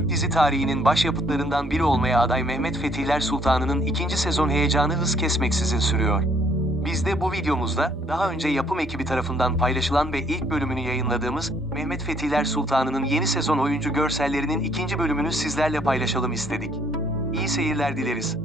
Türk dizi tarihinin başyapıtlarından biri olmaya aday Mehmet Fetihler Sultanı'nın ikinci sezon heyecanı hız kesmeksizin sürüyor. Biz de bu videomuzda, daha önce yapım ekibi tarafından paylaşılan ve ilk bölümünü yayınladığımız Mehmet Fetihler Sultanı'nın yeni sezon oyuncu görsellerinin ikinci bölümünü sizlerle paylaşalım istedik. İyi seyirler dileriz.